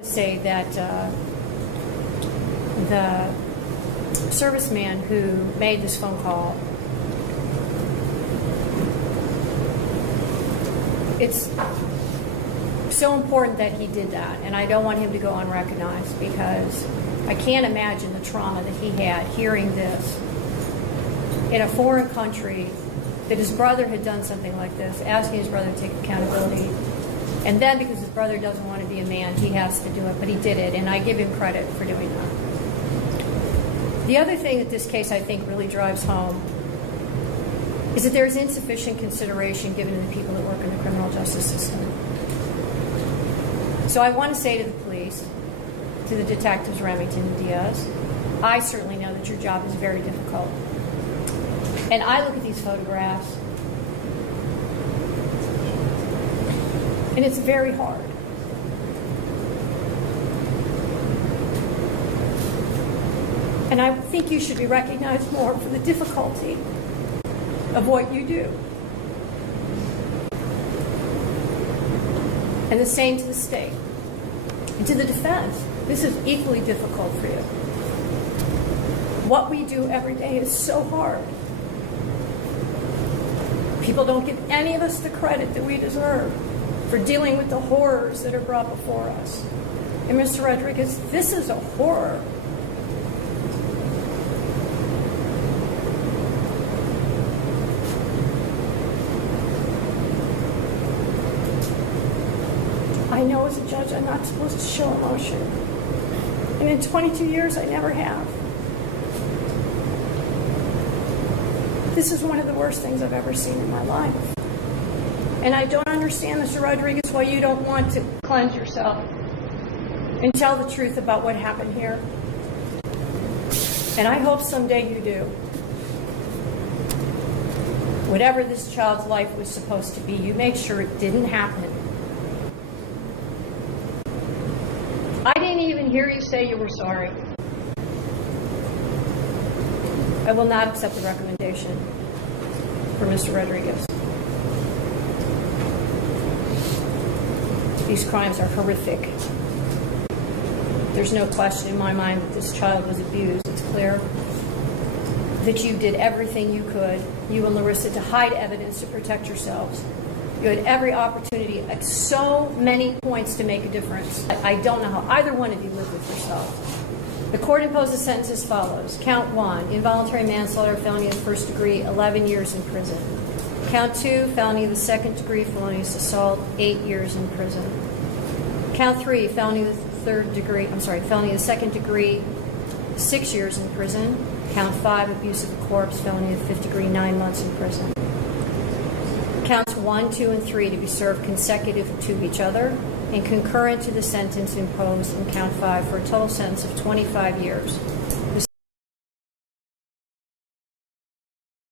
Say that the serviceman who made this phone call, it's so important that he did that, and I don't want him to go unrecognized, because I can't imagine the trauma that he had hearing this in a foreign country, that his brother had done something like this, asking his brother to take accountability. And then, because his brother doesn't want to be a man, he has to do it, but he did it, and I give him credit for doing that. The other thing that this case, I think, really drives home is that there is insufficient consideration given to the people that work in the criminal justice system. So I want to say to the police, to the detectives Remington and Diaz, I certainly know that your job is very difficult. And I look at these photographs, and it's very hard. And I think you should be recognized more for the difficulty of what you do. And the same to the state. And to the defense. This is equally difficult for you. What we do every day is so hard. People don't give any of us the credit that we deserve for dealing with the horrors that are brought before us. And Mr. Rodriguez, this is a horror. I know as a judge I'm not supposed to show emotion. And in 22 years I never have. This is one of the worst things I've ever seen in my life. And I don't understand, Mr. Rodriguez, why you don't want to cleanse yourself and tell the truth about what happened here. And I hope someday you do. Whatever this child's life was supposed to be, you make sure it didn't happen. I didn't even hear you say you were sorry. I will not accept the recommendation for Mr. Rodriguez. These crimes are horrific. There's no question in my mind that this child was abused. It's clear that you did everything you could, you and Larissa, to hide evidence to protect yourselves. You had every opportunity at so many points to make a difference. I don't know how either one of you live with yourself. The court imposed a sentence as follows. Count 1, involuntary manslaughter, felony of the first degree, 11 years in prison. Count 2, felony of the second degree, felonious assault, 8 years in prison. Count 3, felony of the second degree, 6 years in prison. Count 5, abuse of a corpse, felony of the fifth degree, 9 months in prison. Counts 1, 2, and 3 to be served consecutive to each other and concurrent to the sentence imposed in count 5 for a total sentence of 25 years.